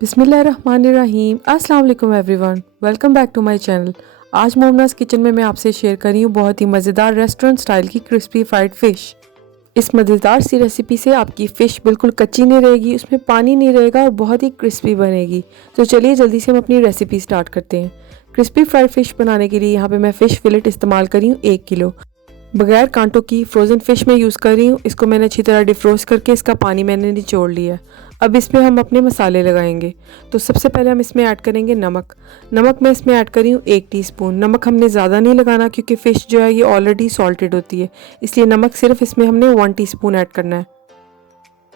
बिस्मिल्लाहिर्रहमानिर्रहीम। अस्सलाम वालेकुम everyone, welcome back to my channel. आज मोमनास किचन में मैं आपसे शेयर कर रही हूँ बहुत ही मज़ेदार रेस्टोरेंट स्टाइल की क्रिस्पी फ्राइड फ़िश। इस मज़ेदार सी रेसिपी से आपकी फ़िश बिल्कुल कच्ची नहीं रहेगी, उसमें पानी नहीं रहेगा और बहुत ही क्रिस्पी बनेगी। तो चलिए जल्दी से हम अपनी रेसिपी स्टार्ट करते हैं। क्रिस्पी फ्राइड फ़िश बनाने के लिए यहाँ पे मैं फ़िश फिलेट इस्तेमाल कर रही हूँ 1 किलो। बगैर कांटों की फ्रोज़न फ़िश में यूज़ कर रही हूँ। इसको मैंने अच्छी तरह डिफ्रोस्ट करके इसका पानी मैंने निचोड़ लिया है। अब इसमें हम अपने मसाले लगाएंगे। तो सबसे पहले हम इसमें ऐड करेंगे नमक। नमक मैं इसमें ऐड कर रही हूँ 1 टीस्पून। नमक हमने ज़्यादा नहीं लगाना क्योंकि फ़िश जो है ये ऑलरेडी सॉल्टेड होती है, इसलिए नमक सिर्फ इसमें हमने 1 टीस्पून ऐड करना है।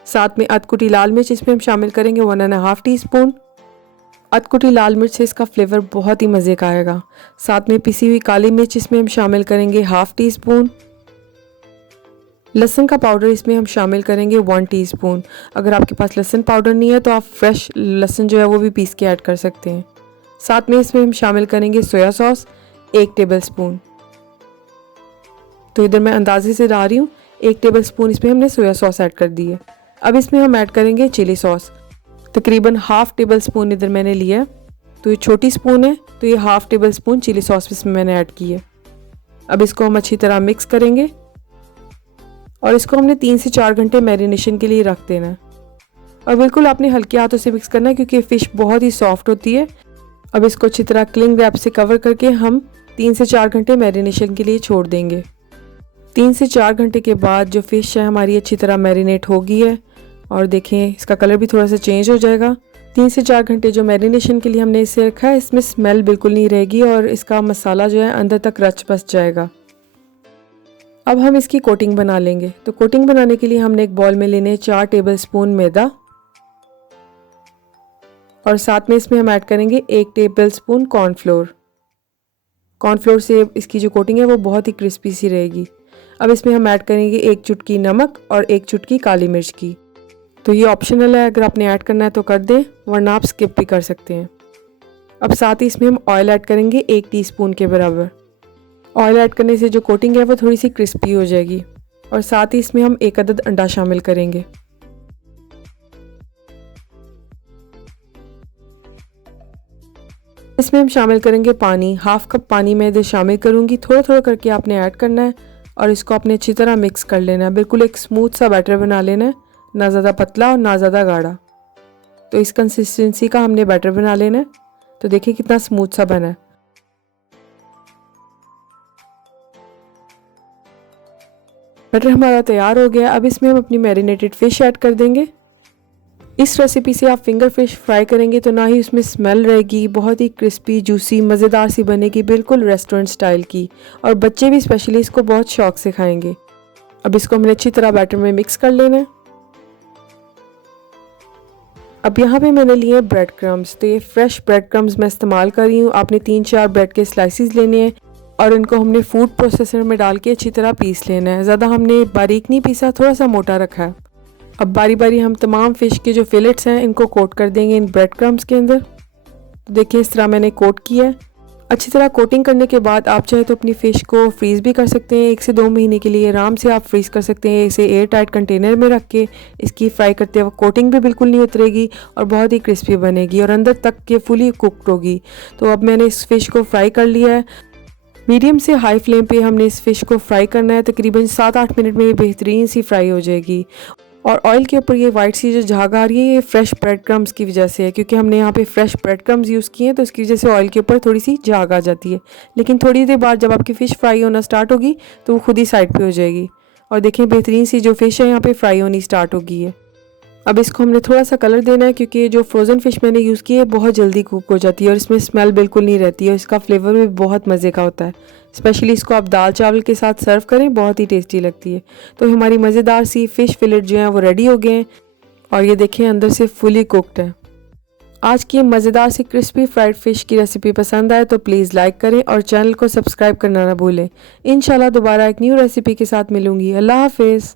साथ में अधकुटी लाल मिर्च इसमें हम शामिल करेंगे 1.5 टीस्पून। अधकुटी लाल मिर्च से इसका फ्लेवर बहुत ही मज़े का आएगा। साथ में पिसी हुई काली मिर्च इसमें हम शामिल करेंगे 1/2 टीस्पून। लहसुन का पाउडर इसमें हम शामिल करेंगे 1 टीस्पून। अगर आपके पास लहसुन पाउडर नहीं है तो आप फ्रेश लहसुन जो है वो भी पीस के ऐड कर सकते हैं। साथ में इसमें हम शामिल करेंगे सोया सॉस 1 टेबलस्पून। तो इधर मैं अंदाजे से डाल रही हूँ, 1 टेबलस्पून इसमें हमने सोया सॉस ऐड कर दी है। अब इसमें हम ऐड करेंगे चिली सॉस, तकरीबन 1/2 टेबलस्पून इधर मैंने लिया है। तो ये छोटी स्पून है, तो ये 1/2 टेबलस्पून चिली सॉस इसमें मैंने ऐड की है। अब इसको हम अच्छी तरह मिक्स करेंगे और इसको हमने 3 से 4 घंटे मैरिनेशन के लिए रख देना है। और बिल्कुल आपने हल्के हाथों से मिक्स करना है क्योंकि फ़िश बहुत ही सॉफ्ट होती है। अब इसको अच्छी तरह क्लिंग रैप से कवर करके हम 3 से 4 घंटे मैरिनेशन के लिए छोड़ देंगे। 3 से 4 घंटे के बाद जो फ़िश है हमारी अच्छी तरह मैरिनेट हो गई है और देखें इसका कलर भी थोड़ा सा चेंज हो जाएगा। 3 से 4 घंटे जो मैरिनेशन के लिए हमने इसे रखा है, इसमें स्मेल बिल्कुल नहीं रहेगी और इसका मसाला जो है अंदर तक रच बस जाएगा। अब हम इसकी कोटिंग बना लेंगे। तो कोटिंग बनाने के लिए हमने एक बॉल में लेने 4 टेबलस्पून मैदा और साथ में इसमें हम ऐड करेंगे 1 टेबलस्पून कॉर्नफ्लोर। कॉर्नफ्लोर से इसकी जो कोटिंग है वो बहुत ही क्रिस्पी सी रहेगी। अब इसमें हम ऐड करेंगे 1 चुटकी नमक और 1 चुटकी काली मिर्च की। तो ये ऑप्शनल है, अगर आपने ऐड करना है तो कर दें, वरना आप स्किप भी कर सकते हैं। अब साथ ही इसमें हम ऑयल ऐड करेंगे 1 टीस्पून के बराबर। ऑयल ऐड करने से जो कोटिंग है वो थोड़ी सी क्रिस्पी हो जाएगी। और साथ ही इसमें हम 1 अदद अंडा शामिल करेंगे। इसमें हम शामिल करेंगे पानी, 1/2 कप पानी मैं इधर शामिल करूंगी। थोड़ा थोड़ा करके आपने ऐड करना है और इसको आपने अच्छी तरह मिक्स कर लेना है। बिल्कुल एक स्मूथ सा बैटर बना लेना है, ना ज़्यादा पतला और ना ज़्यादा गाढ़ा। तो इस कंसिस्टेंसी का हमने बैटर बना लेना है। तो देखिए कितना स्मूथ सा बना है। बैटर हमारा तैयार हो गया। अब इसमें हम अपनी मैरिनेटेड फ़िश ऐड कर देंगे। इस रेसिपी से आप फिंगर फिश फ्राई करेंगे तो ना ही उसमें स्मेल रहेगी, बहुत ही क्रिस्पी जूसी मज़ेदार सी बनेगी, बिल्कुल रेस्टोरेंट स्टाइल की। और बच्चे भी स्पेशली इसको बहुत शौक से खाएंगे। अब इसको हमने अच्छी तरह बैटर में मिक्स कर लेना है। अब यहाँ पे मैंने लिए ब्रेड क्रम्स। तो ये फ्रेश ब्रेड क्रम्स मैं इस्तेमाल कर रही हूँ। आपने 3-4 ब्रेड के स्लाइसिस लेने हैं और इनको हमने फूड प्रोसेसर में डाल के अच्छी तरह पीस लेना है। ज़्यादा हमने बारीक नहीं पीसा, थोड़ा सा मोटा रखा है। अब बारी बारी हम तमाम फ़िश के जो फिलेट्स हैं इनको कोट कर देंगे इन ब्रेड क्रम्स के अंदर। तो देखिए इस तरह मैंने कोट किया है। अच्छी तरह कोटिंग करने के बाद आप चाहे तो अपनी फ़िश को फ्रीज़ भी कर सकते हैं। 1 से 2 महीने के लिए आराम से आप फ्रीज़ कर सकते हैं। इसे एयर टाइट कंटेनर में रख के इसकी फ्राई करते वक्त कोटिंग भी बिल्कुल नहीं उतरेगी और बहुत ही क्रिस्पी बनेगी और अंदर तक के फुली कुकड होगी। तो अब मैंने इस फ़िश को फ्राई कर लिया है। मीडियम से हाई फ्लेम पे हमने इस फ़िश को फ्राई करना है। तकरीबन 7-8 मिनट में ये बेहतरीन सी फ्राई हो जाएगी। और ऑयल के ऊपर ये वाइट सी जो झाग आ रही है ये फ्रेश ब्रेड क्रम्स की वजह से है, क्योंकि हमने यहाँ पे फ्रेश ब्रेड क्रम्स यूज़ किए हैं तो इसकी वजह से ऑयल के ऊपर थोड़ी सी झाग आ जाती है। लेकिन थोड़ी देर बाद जब आपकी फ़िश फ्राई होना स्टार्ट होगी तो वो खुद ही साइड पे हो जाएगी। और देखें बेहतरीन सी जो फ़िश है यहाँ पे फ्राई होनी स्टार्ट हो गई है। अब इसको हमने थोड़ा सा कलर देना है क्योंकि जो फ्रोज़न फ़िश मैंने यूज़ की है बहुत जल्दी कुक हो जाती है और इसमें स्मेल बिल्कुल नहीं रहती है और इसका फ्लेवर भी बहुत मज़े का होता है। स्पेशली इसको आप दाल चावल के साथ सर्व करें, बहुत ही टेस्टी लगती है। तो हमारी मज़ेदार सी फ़िश फिलेट जो हैं वो रेडी हो गए हैं और ये देखें अंदर से फुली कुकड है। आज की मज़ेदार सी क्रिस्पी फ्राइड फ़िश की रेसिपी पसंद आए तो प्लीज़ लाइक करें और चैनल को सब्सक्राइब करना ना भूलें। इंशाल्लाह दोबारा एक न्यू रेसिपी के साथ मिलूँगी। अल्लाह हाफ़िज़।